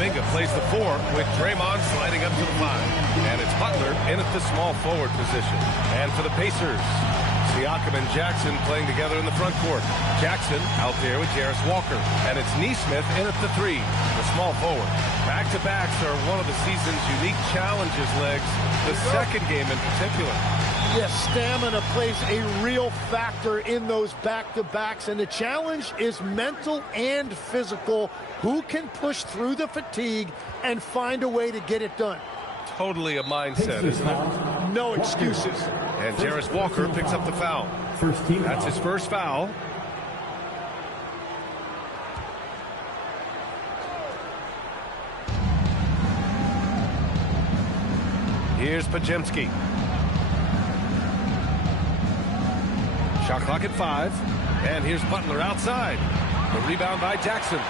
Kuminga plays the 4 with Draymond sliding up to the 5. And it's Butler in at the small forward position. And for the Pacers, Siakam and Jackson playing together in the front court. Jackson out there with Jarris Walker. And it's Nesmith in at the 3, the small forward. Back-to-backs are one of the season's unique challenges, Legs. The second game in particular. Yes, stamina plays a real factor in those back-to-backs, and the challenge is mental and physical. Who can push through the fatigue and find a way to get it done? Totally a mindset, isn't it? No excuses. And Jarris Walker picks up the foul. That's his first foul. Here's Podziemski. Shot clock at 5. And here's Butler outside. The rebound by Jackson.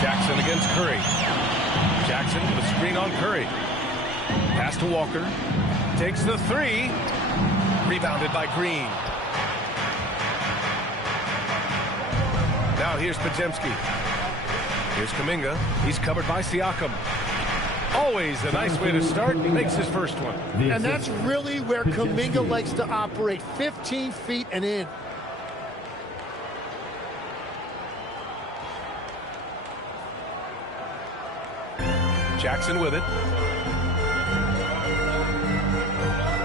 Jackson against Curry. Jackson with a screen on Curry. Pass to Walker. Takes the 3. Rebounded by Green. Now here's Podziemski. Here's Kuminga. He's covered by Siakam. Always a nice way to start. He makes his first one. And that's really where Kuminga likes to operate. 15 feet and in. Jackson with it.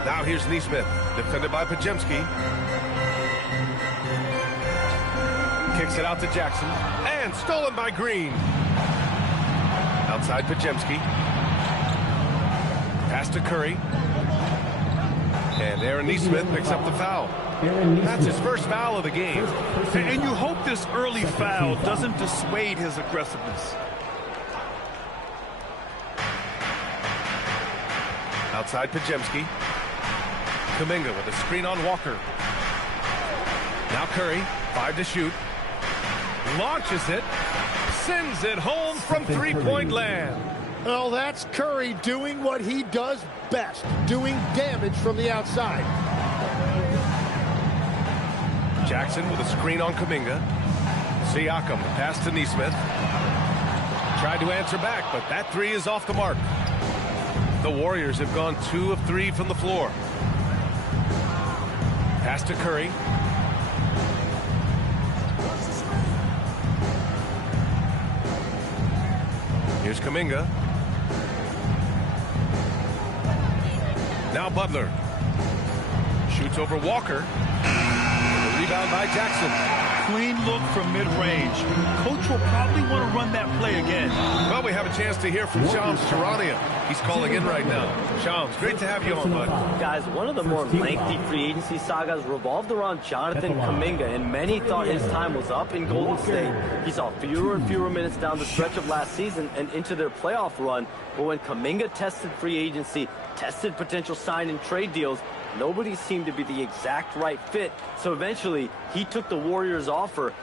Now here's Nesmith, defended by Podziemski. Kicks it out to Jackson, and stolen by Green. Outside Podziemski. Pass to Curry. And Aaron Nesmith picks up the foul. That's his first foul of the game. And you hope this early foul doesn't dissuade his aggressiveness. Outside Podziemski. Kuminga with a screen on Walker. Now Curry, 5 to shoot. Launches it. Sends it home from three-point land. Well, that's Curry doing what he does best, doing damage from the outside. Jackson with a screen on Kuminga. Siakam, pass to Nesmith. Tried to answer back, but that 3 is off the mark. The Warriors have gone 2 of 3 from the floor. Pass to Curry. Here's Kuminga. Now Butler. Shoots over Walker. The rebound by Jackson. Clean look from mid-range. Coach will probably want to run that play again. Well, we have a chance to hear from Shams Charania. He's calling in right now. Shams, great to have you on, bud. Guys, one of the more lengthy free agency sagas revolved around Jonathan Kuminga, and many thought his time was up in Golden State. He saw fewer and fewer minutes down the stretch of last season and into their playoff run. But when Kuminga tested free agency, tested potential sign and trade deals, nobody seemed to be the exact right fit. So eventually, he took the Warriors' offer.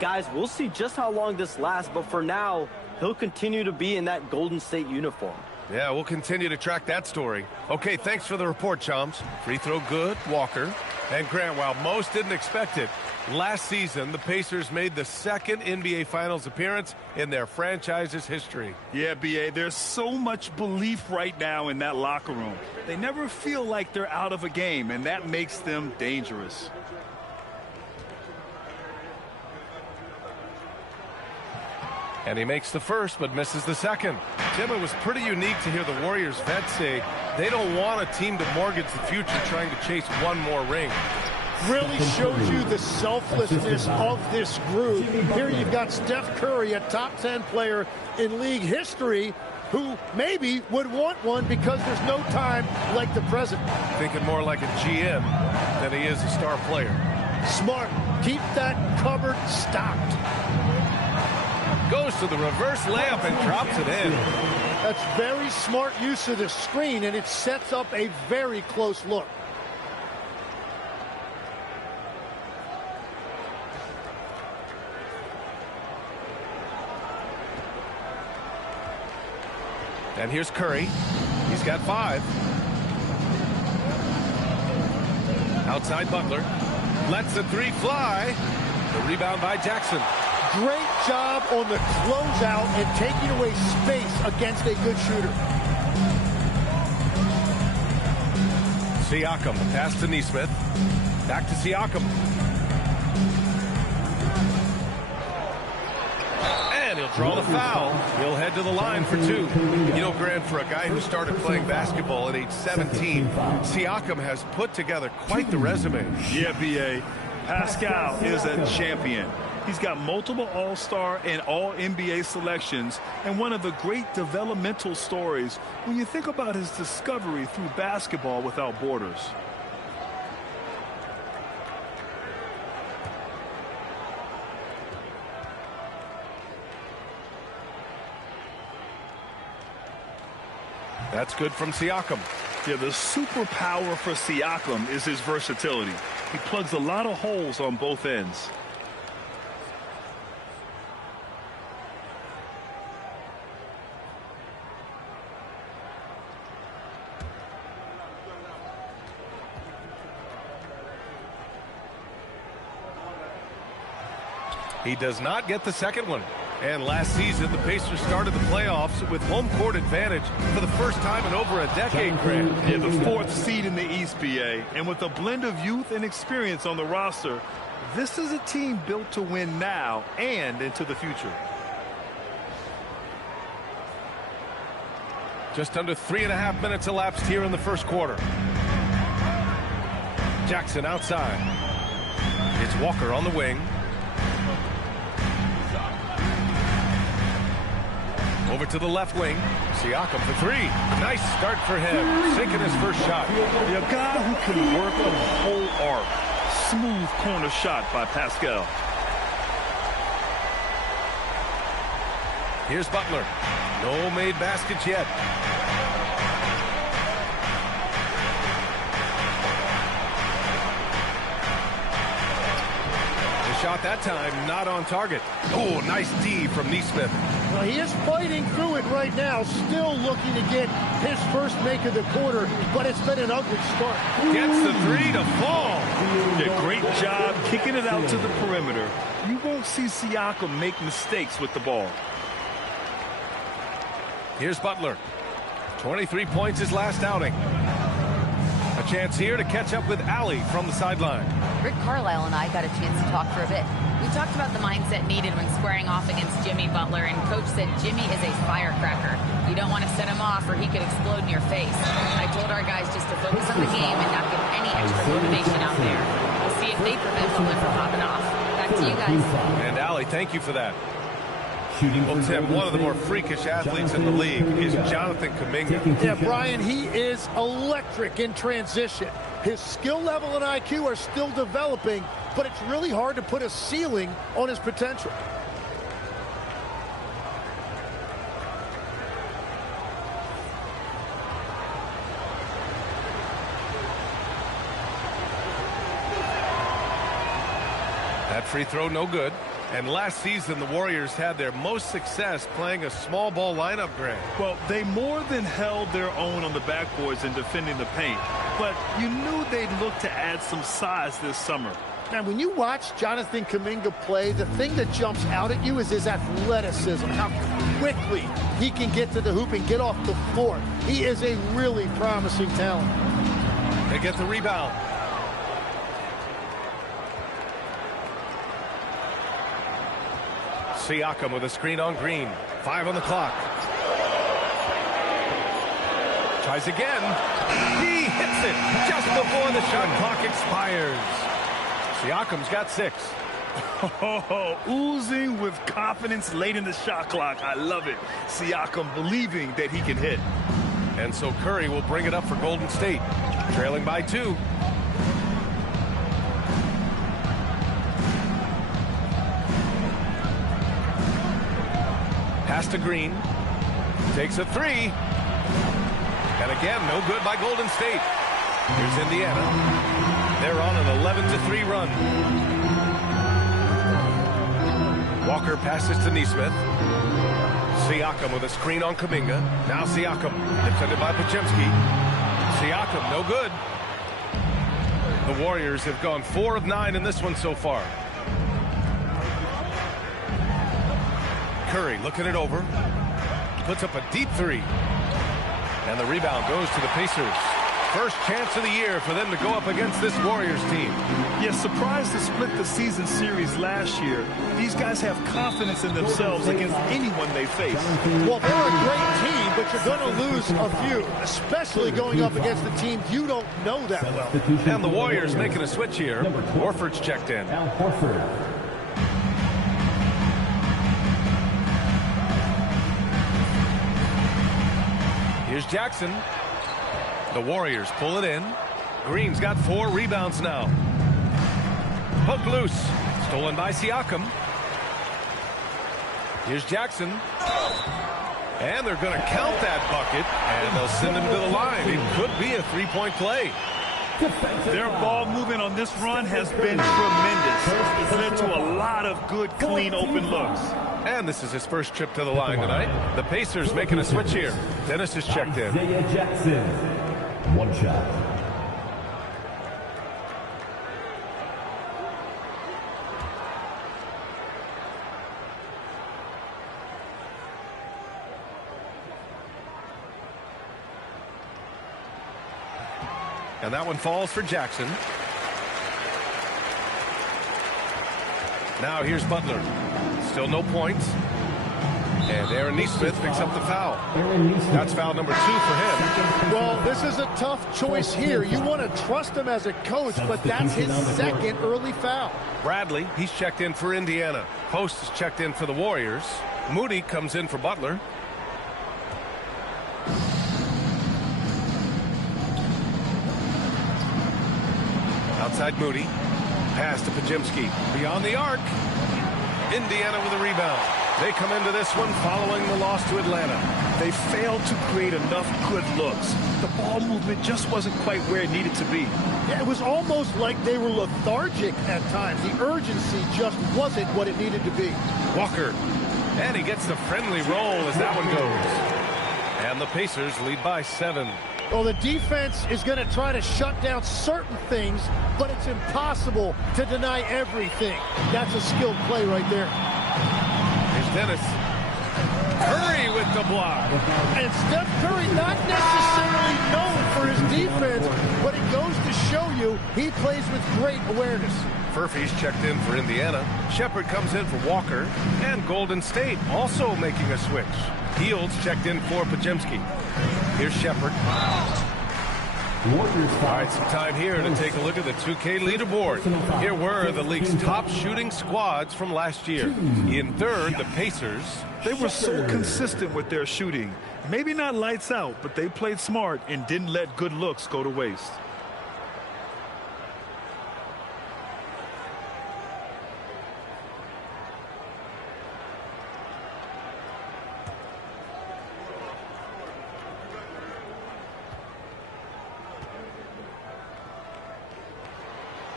Guys, we'll see just how long this lasts, but for now, he'll continue to be in that Golden State uniform. Yeah, we'll continue to track that story. Okay, thanks for the report, Chums. Free throw good, Walker. And Grant, while most didn't expect it, last season, the Pacers made the second NBA Finals appearance in their franchise's history. Yeah, B.A., there's so much belief right now in that locker room. They never feel like they're out of a game, and that makes them dangerous. And he makes the first, but misses the second. Tim, it was pretty unique to hear the Warriors vets say they don't want a team to mortgage the future trying to chase one more ring. Really shows you the selflessness of this group. Here you've got Steph Curry, a top 10 player in league history, who maybe would want one because there's no time like the present. Thinking more like a GM than he is a star player. Smart. Keep that cupboard stocked. Goes to the reverse layup and drops it in. That's very smart use of the screen, and it sets up a very close look. And here's Curry. He's got 5. Outside Butler. Lets the 3 fly. The rebound by Jackson. Great job on the closeout and taking away space against a good shooter. Siakam, the pass to Nesmith. Back to Siakam. And he'll draw the foul. He'll head to the line for two. You know, Grant, for a guy who started playing basketball at age 17, Siakam has put together quite the resume. Yeah, B.A. Pascal is a champion. He's got multiple All-Star and All-NBA selections, and one of the great developmental stories when you think about his discovery through Basketball Without Borders. That's good from Siakam. Yeah, the superpower for Siakam is his versatility. He plugs a lot of holes on both ends. He does not get the second one. And last season, the Pacers started the playoffs with home court advantage for the first time in over a decade, Grant. Yeah, the fourth seed in the East, BA. And with a blend of youth and experience on the roster, this is a team built to win now and into the future. Just under 3.5 minutes elapsed here in the first quarter. Jackson outside. It's Walker on the wing. Over to the left wing. Siakam for three. Nice start for him. Sinking his first shot. A guy who can work the whole arc. Smooth corner shot by Pascal. Here's Butler. No made baskets yet. The shot that time not on target. Oh, nice D from Nesmith. Well, he is fighting through it right now, still looking to get his first make of the quarter, but it's been an ugly start. Gets the three to fall. Yeah, great job kicking it out to the perimeter. You won't see Siakam make mistakes with the ball. Here's Butler. 23 points his last outing. A chance here to catch up with Allie from the sideline. Rick Carlisle and I got a chance to talk for a bit. We talked about the mindset needed when squaring off against Jimmy Butler, and Coach said Jimmy is a firecracker. You don't want to set him off or he could explode in your face. I told our guys just to focus on the game and not get any extra motivation out there. We'll see if they prevent Butler from popping off. Back to you guys. And Allie, thank you for that. Well, Tim, one of the more freakish athletes in the league is Jonathan Kuminga. Yeah, Brian, he is electric in transition. His skill level and IQ are still developing, but it's really hard to put a ceiling on his potential. That free throw no good. And last season, the Warriors had their most success playing a small ball lineup, Grant. Well, they more than held their own on the backboards in defending the paint. But you knew they'd look to add some size this summer. Now, when you watch Jonathan Kuminga play, the thing that jumps out at you is his athleticism, how quickly he can get to the hoop and get off the floor. He is a really promising talent. They get the rebound. Siakam with a screen on Green. 5 on the clock. Tries again. He hits it just before the shot clock expires. Siakam's got 6. Oh, oozing with confidence late in the shot clock. I love it. Siakam believing that he can hit. And so Curry will bring it up for Golden State. Trailing by 2. Pass to Green. Takes a 3. And again, no good by Golden State. Here's Indiana. They're on an 11-3 run. Walker passes to Nesmith. Siakam with a screen on Kuminga. Now Siakam, defended by Podziemski. Siakam, no good. The Warriors have gone 4 of 9 in this one so far. Curry looking it over. Puts up a deep three. And the rebound goes to the Pacers. First chance of the year for them to go up against this Warriors team. Yes, surprised to split the season series last year. These guys have confidence in themselves against anyone they face. Well, they're a great team, but you're going to lose a few, especially going up against a team you don't know that well. And the Warriors making a switch here. Horford's checked in. Al Horford. Here's Jackson. The Warriors pull it in. Green's got 4 rebounds now. Hook loose. Stolen by Siakam. Here's Jackson. And they're going to count that bucket, and they'll send him to the line. It could be a three-point play. Their ball movement on this run has been tremendous. It's led to a lot of good, clean, open looks. And this is his first trip to the line tonight. The Pacers making a switch here. Dennis is checked in. Isaiah Jackson. One shot. And that one falls for Jackson. Now here's Butler. Still no points. And Aaron Nesmith picks up the foul. That's foul number 2 for him. Well, this is a tough choice here. You want to trust him as a coach, but that's his second early foul. Bradley, he's checked in for Indiana. Post is checked in for the Warriors. Moody comes in for Butler. Outside Moody. Pass to Podziemski. Beyond the arc. Indiana with a rebound. They come into this one following the loss to Atlanta. They failed to create enough good looks. The ball movement just wasn't quite where it needed to be. Yeah, it was almost like they were lethargic at times. The urgency just wasn't what it needed to be. Walker. And he gets the friendly roll as that one goes. And the Pacers lead by 7. Well, the defense is going to try to shut down certain things, but it's impossible to deny everything. That's a skilled play right there. Here's Dennis. Curry with the block. And Steph Curry not necessarily known for his defense, but it goes to show you he plays with great awareness. Furphy's checked in for Indiana. Shepard comes in for Walker. And Golden State also making a switch. Fields checked in for Podziemski. Here's Shepard. All right, some time here to take a look at the 2K leaderboard. Here were the league's top shooting squads from last year. In third, the Pacers. They were so consistent with their shooting. Maybe not lights out, but they played smart and didn't let good looks go to waste.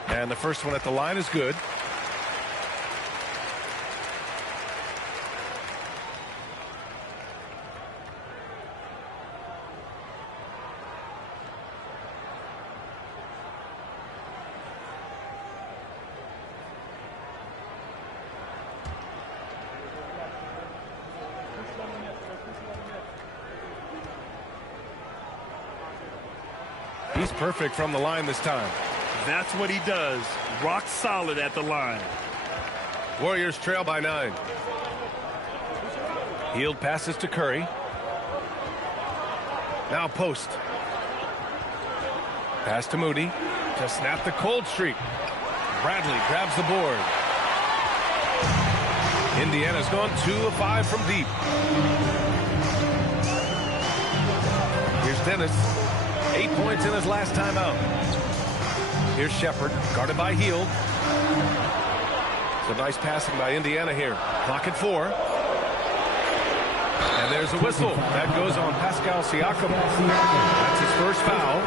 And the first one at the line is good. He's perfect from the line this time. That's what he does. Rock solid at the line. Warriors trail by 9. Hield passes to Curry. Now Post. Pass to Moody to snap the cold streak. Bradley grabs the board. Indiana's gone 2 of 5 from deep. Here's Dennis. 8 points in his last time out. Here's Shepard, guarded by Hield. Some nice passing by Indiana here. Clock at 4. And there's a whistle. That goes on Pascal Siakam. That's his first foul.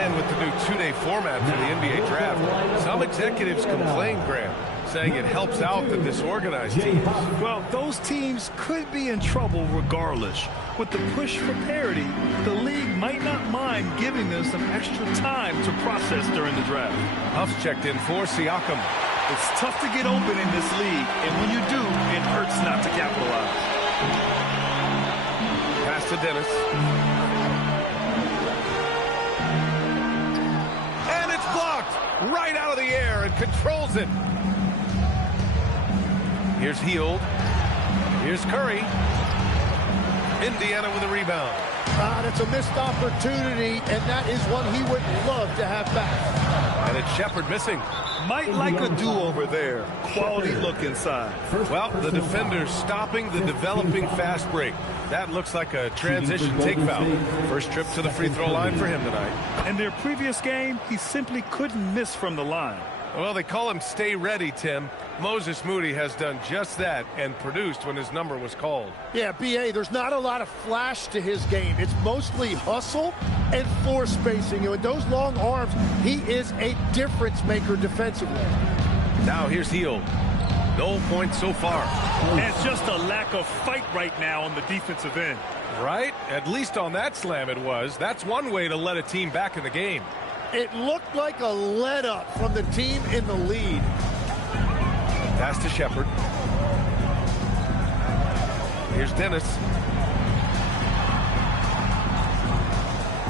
And with the new 2-day format for the NBA draft, some executives complain, Graham, saying it helps out the disorganized teams. Well, those teams could be in trouble regardless. With the push for parity, the league might not mind giving them some extra time to process during the draft. Huff's checked in for Siakam. It's tough to get open in this league, and when you do, it hurts not to capitalize. to Dennis. And it's blocked right out of the air and controls it. Here's Hield. Here's Curry. Indiana with a rebound. That's a missed opportunity, and that is one he would love to have back. And it's Shepherd missing. Might like a do-over there. Quality look inside. Well, the defender's stopping the developing fast break. That looks like a transition take foul. First trip to the free throw line for him tonight. In their previous game, he simply couldn't miss from the line. Well, they call him stay ready, Tim. Moses Moody has done just that and produced when his number was called. Yeah, B.A., there's not a lot of flash to his game. It's mostly hustle and floor spacing. And with those long arms, he is a difference maker defensively. Now here's Hield. No points so far. And just a lack of fight right now on the defensive end. Right? At least on that slam it was. That's one way to let a team back in the game. It looked like a let-up from the team in the lead. Pass to Shepherd. Here's Dennis.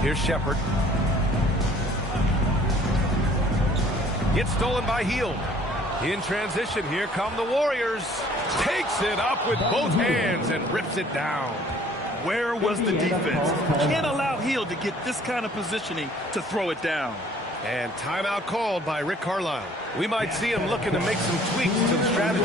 Here's Shepherd. Gets stolen by Hield. In transition, here come the Warriors. Takes it up with both hands and rips it down. Where was the defense? Can't allow Hield to get this kind of positioning to throw it down. And timeout called by Rick Carlisle. We might see him looking to make some tweaks to the strategy.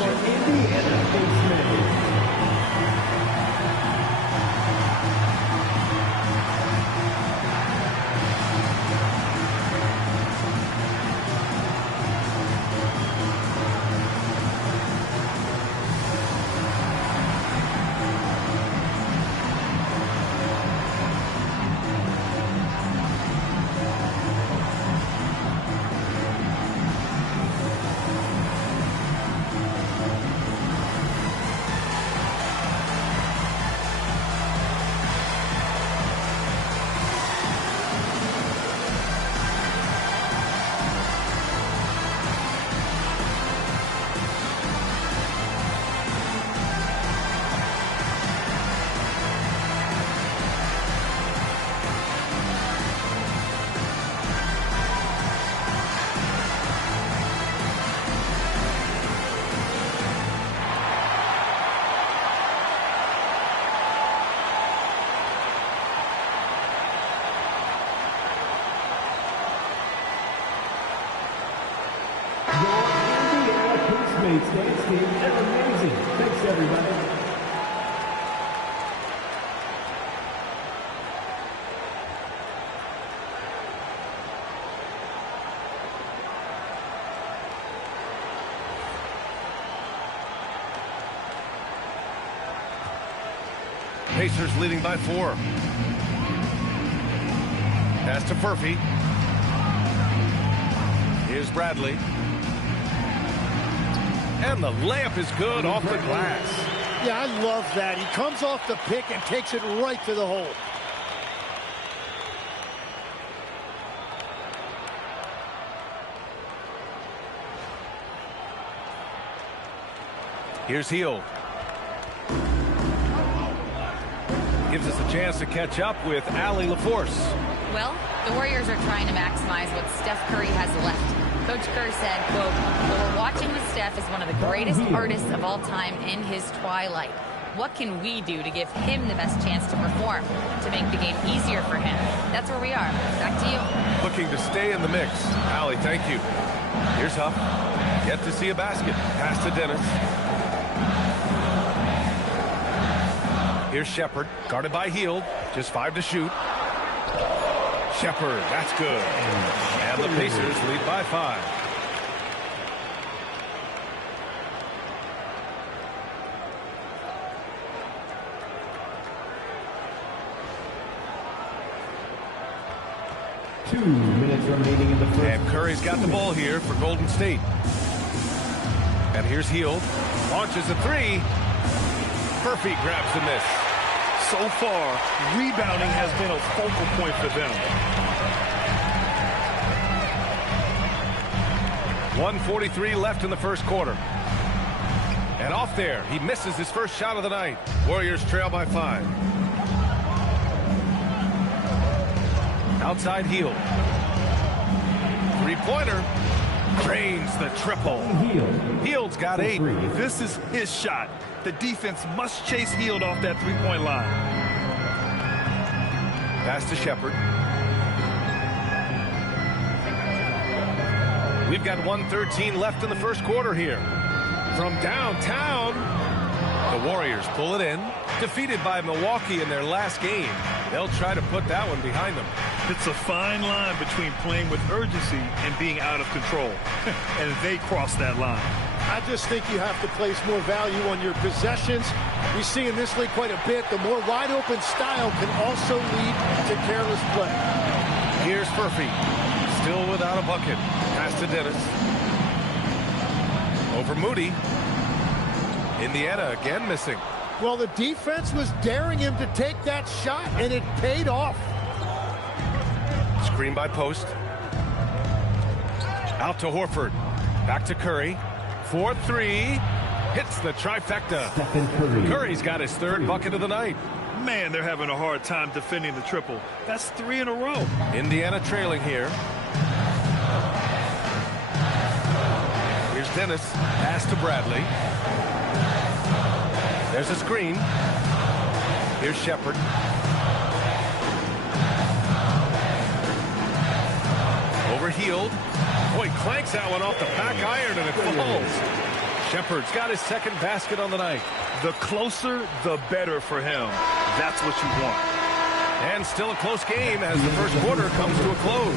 Thanks, team. They're amazing. Thanks, everybody. Pacers leading by 4. Pass to Furphy. Here's Bradley. And the layup is good off the glass. Yeah, I love that. He comes off the pick and takes it right to the hole. Here's Hield. Gives us a chance to catch up with Allie LaForce. Well, the Warriors are trying to maximize what Steph Curry has left. Coach Kerr said, quote, "What we're watching with Steph is one of the greatest artists of all time in his twilight. What can we do to give him the best chance to perform, to make the game easier for him?" That's where we are. Back to you. Looking to stay in the mix. Allie, thank you. Here's Huff. Yet to see a basket. Pass to Dennis. Here's Shepherd, guarded by Hield. Just 5 to shoot. Shepherd, that's good. And the Pacers lead by 5. Two minutes remaining in the first. And Curry's got the ball here for Golden State. And here's Hield. Launches a 3. Furphy grabs the miss. So far, rebounding has been a focal point for them. 1:43 left in the first quarter. And off there, he misses his first shot of the night. Warriors trail by 5. Outside Hield. Three-pointer. Drains the triple. Hield's got 8. This is his shot. The defense must chase Hield off that three-point line. Pass to Shepherd. We've got 1:13 left in the first quarter here. From downtown, the Warriors pull it in. Defeated by Milwaukee in their last game. They'll try to put that one behind them. It's a fine line between playing with urgency and being out of control. And they cross that line. I just think you have to place more value on your possessions. We see in this league quite a bit. The more wide-open style can also lead to careless play. Here's Murphy. Still without a bucket. Pass to Dennis. Over Moody. Indiana again missing. Well, the defense was daring him to take that shot, and it paid off. Screen by Post. Out to Horford. Back to Curry. 4-3. Hits the trifecta. Curry's got his 3rd bucket of the night. Man, they're having a hard time defending the triple. That's 3 in a row. Indiana trailing here. Here's Dennis. Pass to Bradley. There's a screen. Here's Shepherd. Over Hield. Boy, clanks that one off the back iron and it falls. Shepherd's got his 2nd basket on the night. The closer, the better for him. That's what you want. And still a close game as the first quarter comes to a close.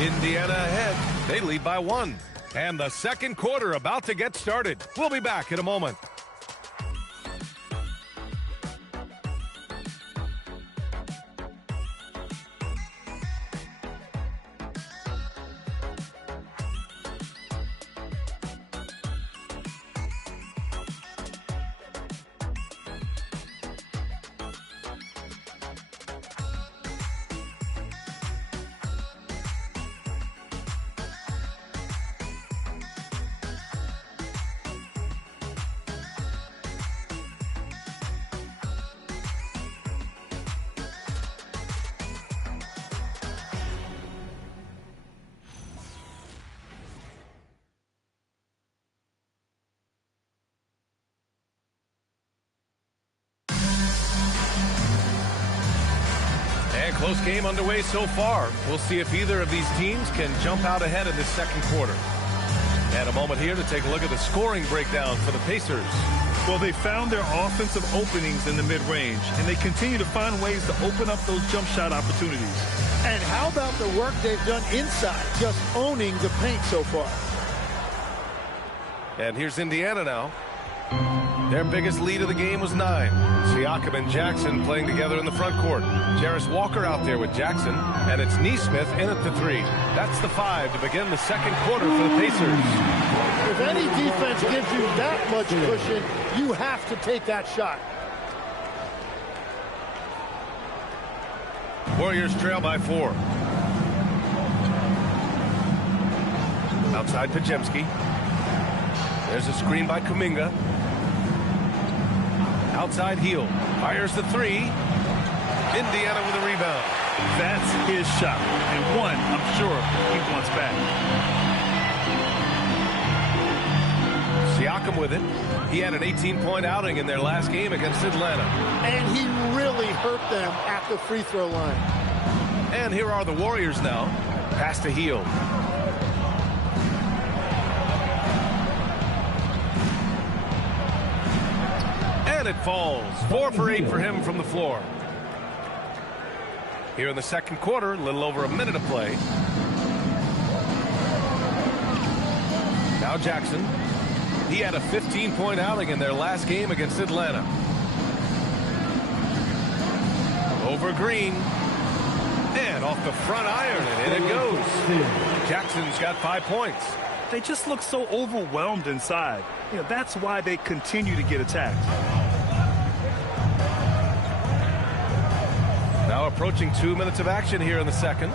Indiana ahead. They lead by 1. And the second quarter about to get started. We'll be back in a moment. Close game underway so far. We'll see if either of these teams can jump out ahead in this second quarter. And a moment here to take a look at the scoring breakdown for the Pacers. Well, they found their offensive openings in the mid-range, and they continue to find ways to open up those jump shot opportunities. And how about the work they've done inside, just owning the paint so far? And here's Indiana now. Their biggest lead of the game was 9. Siakam and Jackson playing together in the front court. Jarris Walker out there with Jackson, and it's Nesmith in at the 3. That's the 5 to begin the second quarter for the Pacers. If any defense gives you that much cushion, you have to take that shot. Warriors trail by 4. Outside Podziemski. There's a screen by Kuminga. Outside Hield. Fires the 3. Indiana with a rebound. That's his shot. And one, I'm sure, he wants back. Siakam with it. He had an 18-point outing in their last game against Atlanta. And he really hurt them at the free throw line. And here are the Warriors now. Pass to Hield. And it falls. 4 for 8 for him from the floor. Here in the second quarter, a little over a minute of play. Now Jackson. He had a 15-point outing in their last game against Atlanta. Over Green. And off the front iron, and in it goes. Jackson's got 5 points. They just look so overwhelmed inside. You know, that's why they continue to get attacked. Now approaching 2 minutes of action here in the second.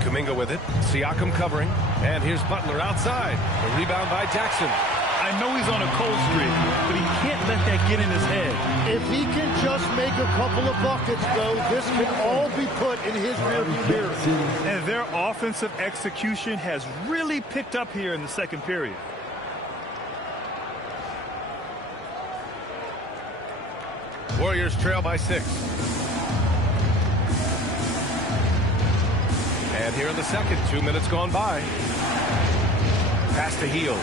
Kuminga with it. Siakam covering. And here's Butler outside. The rebound by Jackson. I I know he's on a cold streak, but he can't let that get in his head. If he can just make a couple of buckets, though, this can all be put in his rearview mirror. And their offensive execution has really picked up here in the second period. Warriors trail by 6. And here in the second, 2 minutes gone by. Pass to Hield.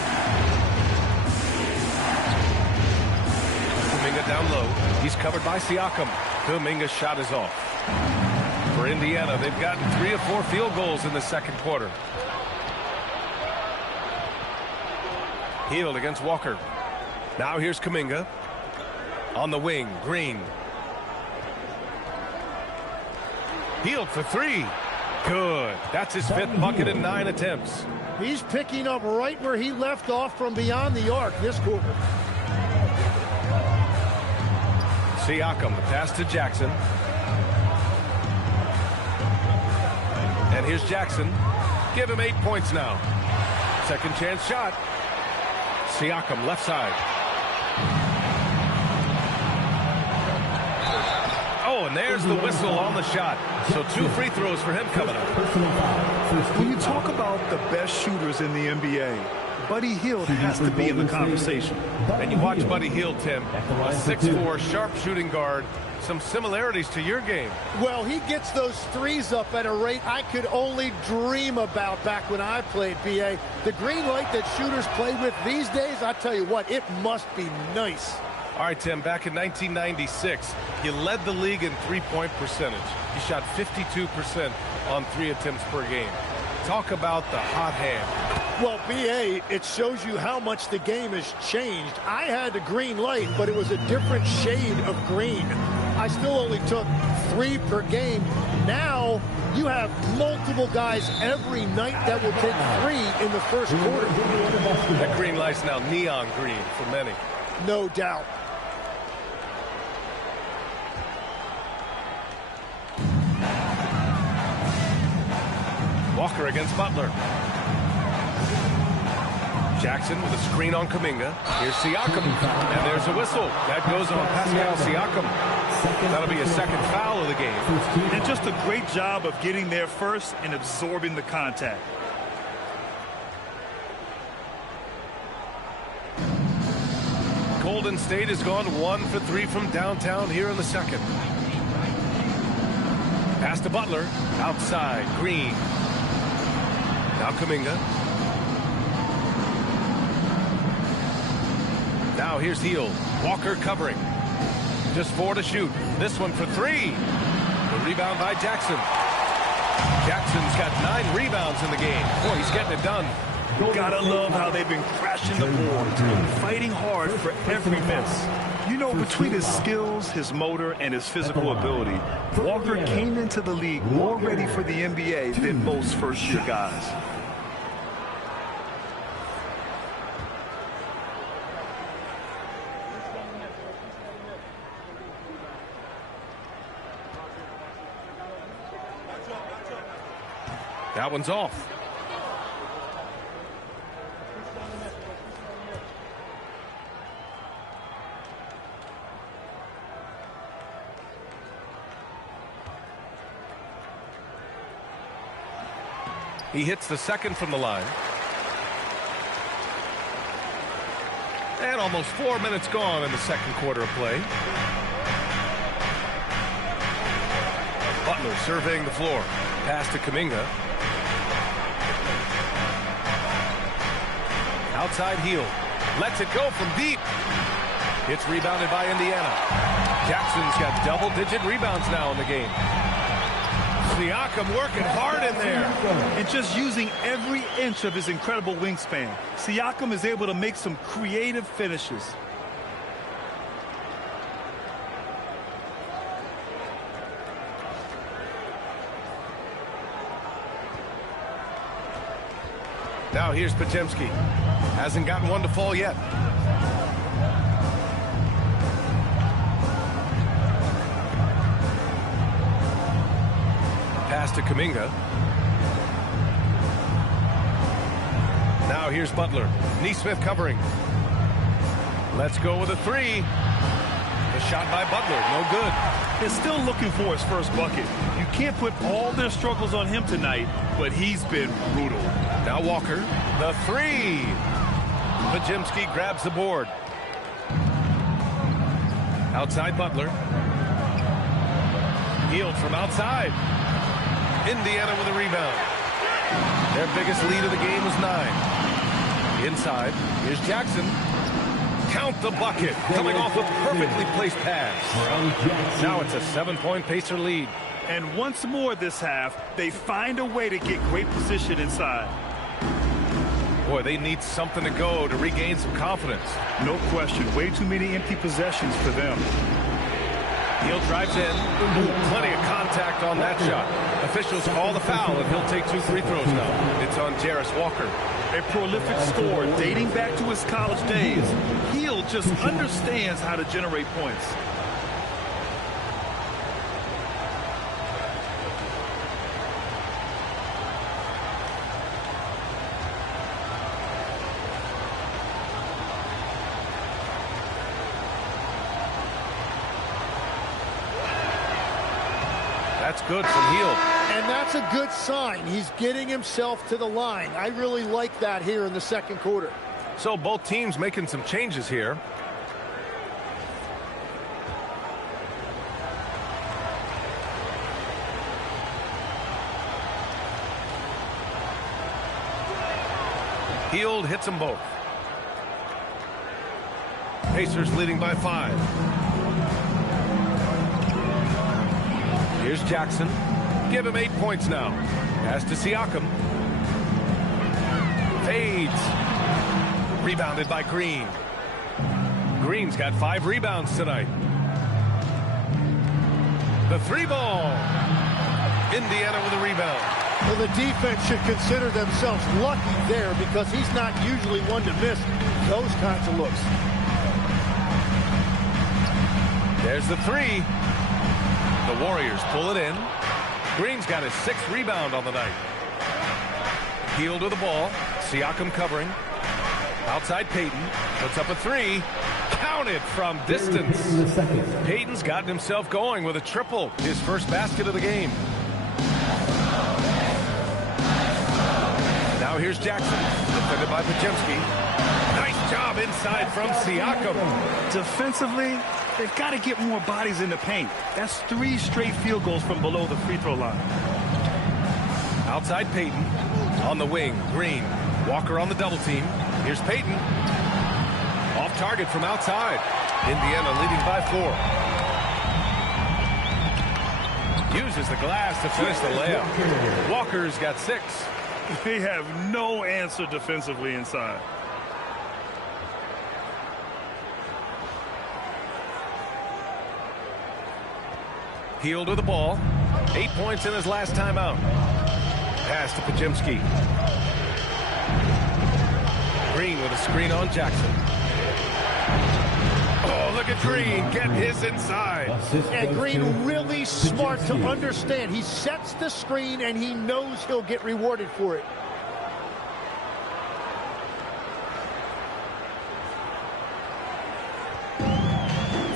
Kuminga down low. He's covered by Siakam. Kuminga's shot is off. For Indiana, they've gotten 3 or 4 field goals in the second quarter. Hield against Walker. Now here's Kuminga. On the wing, Green. Hield for 3. Good. That's his 5th bucket in 9 attempts. He's picking up right where he left off from beyond the arc this quarter. Siakam, the pass to Jackson. And here's Jackson. Give him 8 points now. Second chance shot. Siakam, left side. Oh, and there's the whistle on the shot. So 2 free throws for him coming up. When you talk about the best shooters in the NBA, Buddy Hield has to be in the conversation. And you watch Buddy Hield, Tim, a 6'4", sharp shooting guard. Some similarities to your game. Well, he gets those threes up at a rate I could only dream about back when I played, BA. The green light that shooters play with these days, I tell you what, it must be nice. All right, Tim, back in 1996, he led the league in three-point percentage. He shot 52% on 3 attempts per game. Talk about the hot hand. Well, BA, it shows you how much the game has changed. I had the green light, but it was a different shade of green. I still only took 3 per game. Now you have multiple guys every night that will take 3 in the first quarter. That green light's now neon green for many. No doubt. Walker against Butler. Jackson with a screen on Kuminga. Here's Siakam. And there's a whistle. That goes on Pascal Siakam. That'll be a second foul of the game. And just a great job of getting there first and absorbing the contact. Golden State has gone 1 for 3 from downtown here in the second. Pass to Butler. Outside. Green. Now Kuminga. Now here's Hield. Walker covering. Just 4 to shoot. This one for 3. The rebound by Jackson. Jackson's got 9 rebounds in the game. Boy, he's getting it done. Gotta love how they've been crashing the boards and fighting hard for every miss. You know, between his skills, his motor, and his physical ability, Walker came into the league more ready for the NBA than most first-year guys. That one's off. He hits the second from the line. And almost 4 minutes gone in the second quarter of play. Butler surveying the floor. Pass to Kuminga. Outside Hield. Lets it go from deep. It's rebounded by Indiana. Jackson's got double-digit rebounds now in the game. Siakam working hard in there. And just using every inch of his incredible wingspan, Siakam is able to make some creative finishes. Now here's Podziemski. Hasn't gotten one to fall yet. Pass to Kuminga. Now here's Butler. Nesmith covering. Let's go with a three. The shot by Butler, no good. They're still looking for his first bucket. You can't put all their struggles on him tonight, but he's been brutal. Now Walker, the three. Podziemski grabs the board. Outside Butler. Hield from outside. Indiana with a rebound. Their biggest lead of the game was 9. Inside, here's Jackson. Count the bucket. Coming off a perfectly placed pass. Now it's a 7-point Pacer lead. And once more this half, they find a way to get great position inside. Boy, they need something to go to regain some confidence. No question. Way too many empty possessions for them. Hield drives in. Plenty of contact on that shot. Officials call the foul, and he'll take 2 free throws now. It's on Jarace Walker. A prolific scorer dating back to his college days. Hield just understands how to generate points. That's good from Hield. And that's a good sign. He's getting himself to the line. I really like that here in the second quarter. So both teams making some changes here. Hield hits them both. Pacers leading by 5. Here's Jackson. Give him 8 points now. Pass to Siakam. Fades. Rebounded by Green. Green's got 5 rebounds tonight. The 3-ball. Indiana with a rebound. Well, the defense should consider themselves lucky there because he's not usually one to miss those kinds of looks. There's the 3. The Warriors pull it in. Green's got his 6th rebound on the night. Hield with the ball. Siakam covering. Outside Payton. Puts up a 3. Counted from distance. Payton's gotten himself going with a triple. His first basket of the game. Now here's Jackson. Defended by Podziemski. Nice job inside from Siakam. Defensively, they've got to get more bodies in the paint. That's 3 straight field goals from below the free throw line. Outside Payton. On the wing, Green. Walker on the double team. Here's Payton. Off target from outside. Indiana leading by 4. Uses the glass to finish the layup. Walker's got 6. They have no answer defensively inside. Hield with the ball. 8 points in his last timeout. Pass to Podziemski. Green with a screen on Jackson. Oh, look at Green. Get his inside. And Green really smart to understand. He sets the screen and he knows he'll get rewarded for it.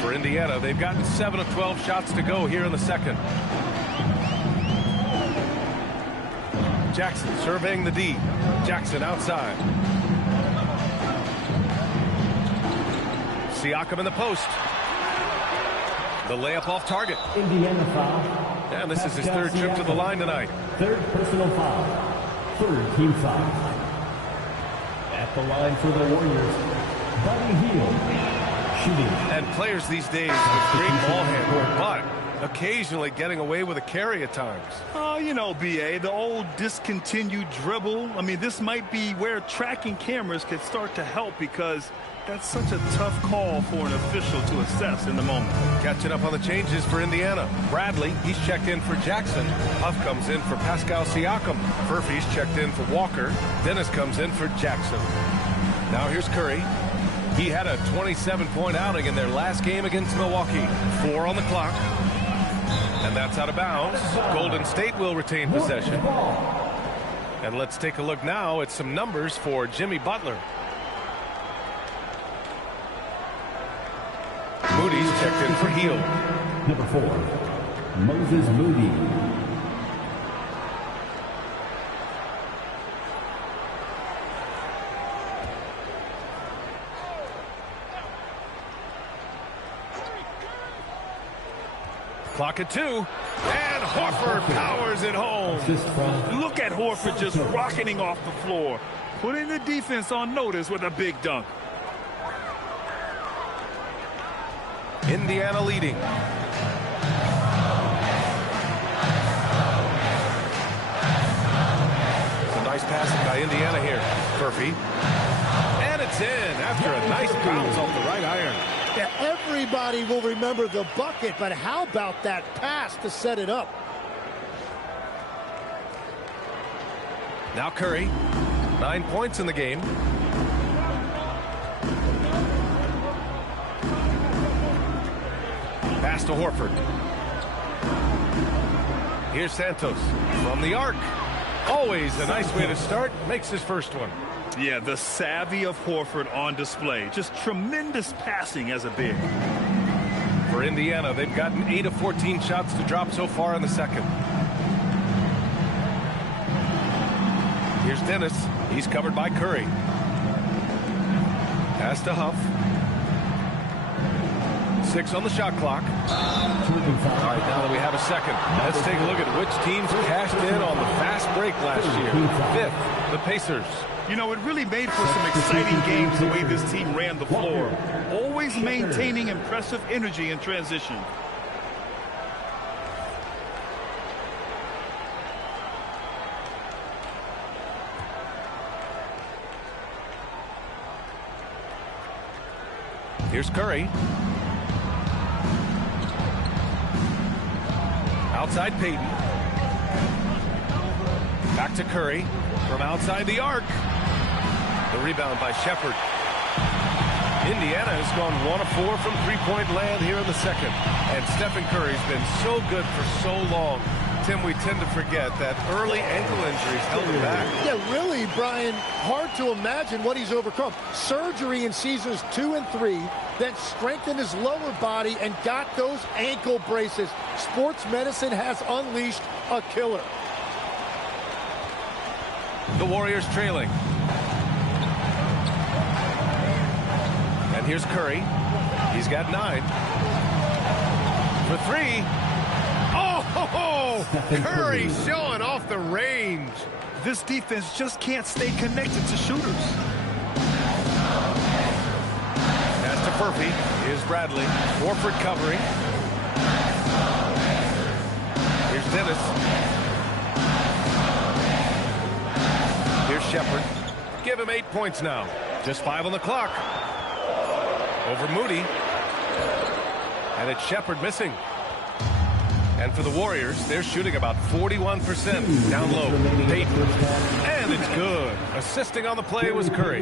For Indiana, they've gotten 7 of 12 shots to go here in the second. Jackson surveying the D. Jackson outside. Siakam in the post. The layup off target. Indiana foul. And this is his 3rd trip to the line tonight. 3rd personal foul. 3rd team foul. At the line for the Warriors, Buddy Hield, shooting. And players these days with great ball handling, but occasionally getting away with a carry at times. Oh, you know, B.A., the old discontinued dribble. I mean, this might be where tracking cameras could start to help because that's such a tough call for an official to assess in the moment. Catching up on the changes for Indiana. Bradley, he's checked in for Jackson. Huff comes in for Pascal Siakam. Furphy's checked in for Walker. Dennis comes in for Jackson. Now here's Curry. He had a 27-point outing in their last game against Milwaukee. 4 on the clock. And that's out of bounds. Golden State will retain possession. And let's take a look now at some numbers for Jimmy Butler. checked in for Hield. Number 4, Moses Moody. Clock at 2. And Horford powers it home. Look at Horford just rocketing off the floor, putting the defense on notice with a big dunk. Indiana leading. Some nice passing by Indiana here. Murphy. And it's in after a nice bounce off the right iron. Yeah, everybody will remember the bucket, but how about that pass to set it up? Now Curry, 9 points in the game. Pass to Horford. Here's Santos from the arc. Always a nice way to start. Makes his first one. Yeah, the savvy of Horford on display. Just tremendous passing as a big. For Indiana, they've gotten 8 of 14 shots to drop so far in the second. Here's Dennis. He's covered by Curry. Pass to Huff. 6 on the shot clock. All right, now that we have a second, let's take a look at which teams cashed in on the fast break last year. 5th, the Pacers. You know, it really made for some exciting games the way this team ran the floor. Always maintaining impressive energy in transition. Here's Curry. Outside Payton. Back to Curry from outside the arc. The rebound by Shepherd. Indiana has gone 1 of 4 from three-point land here in the second. And Stephen Curry's been so good for so long. Tim, we tend to forget that early ankle injuries held him back. Yeah, really, Brian, hard to imagine what he's overcome. Surgery in seasons 2 and 3, then strengthened his lower body and got those ankle braces. Sports medicine has unleashed a killer. The Warriors trailing. And here's Curry. He's got 9. For 3. Oh, Curry showing off the range. This defense just can't stay connected to shooters. Pass to Murphy. Here's Bradley. Horford covering. Here's Dennis. Here's Shepherd. Give him 8 points now. Just 5 on the clock. Over Moody. And it's Shepherd missing. And for the Warriors, they're shooting about 41% down low. Payton. And it's good. Assisting on the play was Curry.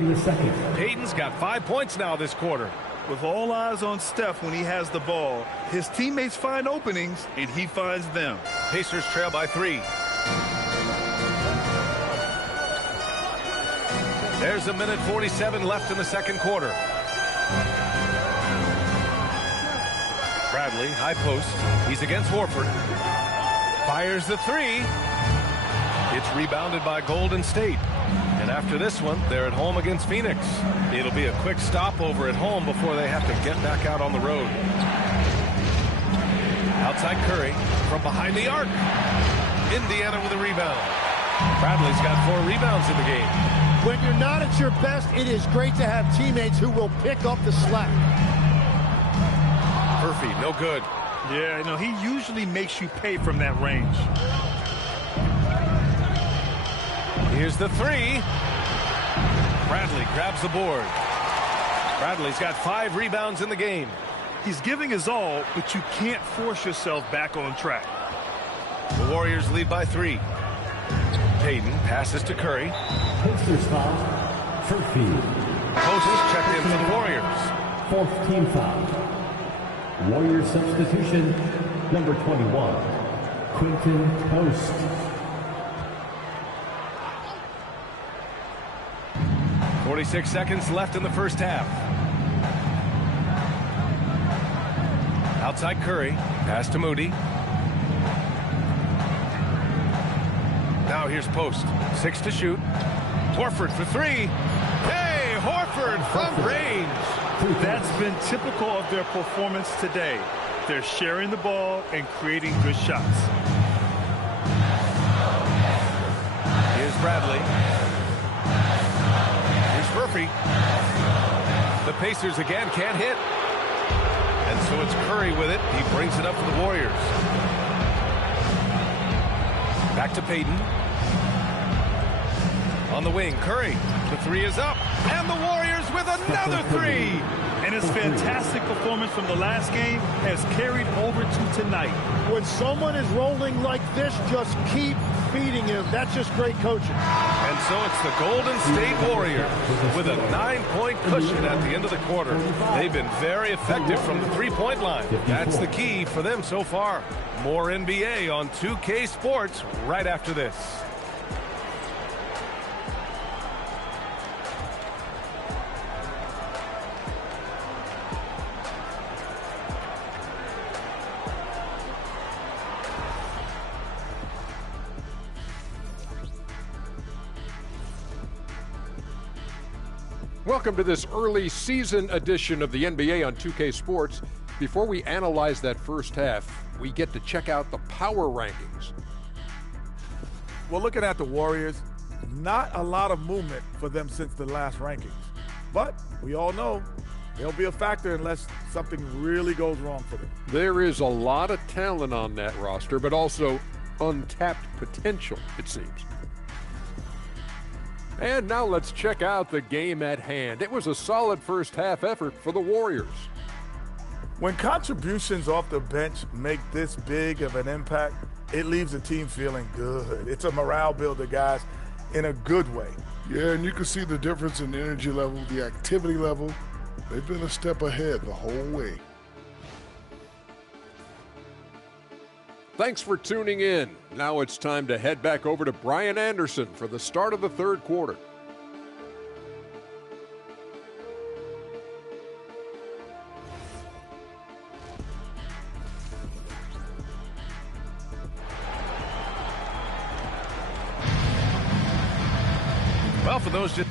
Payton's got 5 points now this quarter. With all eyes on Steph when he has the ball, his teammates find openings, and he finds them. Pacers trail by 3. There's a minute 47 left in the second quarter. Bradley, high post. He's against Horford. Fires the 3. It's rebounded by Golden State. And after this one, they're at home against Phoenix. It'll be a quick stopover at home before they have to get back out on the road. Outside Curry from behind the arc. Indiana with a rebound. Bradley's got 4 rebounds in the game. When you're not at your best, it is great to have teammates who will pick up the slack. Murphy, no good. Yeah, you know, he usually makes you pay from that range. Here's the 3. Bradley grabs the board. Bradley's got 5 rebounds in the game. He's giving his all, but you can't force yourself back on track. The Warriors lead by 3. Payton passes to Curry. Pacers foul. Murphy. Post is checked in for the Warriors. 4th team foul. Warrior substitution, number 21, Quentin Post. .46 seconds left in the first half. Outside Curry. Pass to Moody. Now here's Post. 6 to shoot. Horford for 3. Hey, Horford from range. That's been typical of their performance today. They're sharing the ball and creating good shots. Here's Bradley. Here's Murphy. The Pacers again can't hit. And so it's Curry with it. He brings it up for the Warriors. Back to Payton. On the wing, Curry. The 3 is up. And the Warriors with another 3. And his fantastic performance from the last game has carried over to tonight. When someone is rolling like this, just keep feeding him. That's just great coaching. And so it's the Golden State Warriors with a 9-point cushion at the end of the quarter. They've been very effective from the three-point line. That's the key for them so far. More NBA on 2K Sports right after this. Welcome to this early season edition of the NBA on 2K Sports. Before we analyze that first half, we get to check out the power rankings. Well, looking at the Warriors, not a lot of movement for them since the last rankings. But we all know they'll be a factor unless something really goes wrong for them. There is a lot of talent on that roster, but also untapped potential, it seems. And now let's check out the game at hand. It was a solid first half effort for the Warriors. When contributions off the bench make this big of an impact, it leaves the team feeling good. It's a morale builder, guys, in a good way. Yeah, and you can see the difference in energy level, the activity level. They've been a step ahead the whole way. Thanks for tuning in. Now it's time to head back over to Brian Anderson for the start of the third quarter. Well, for those just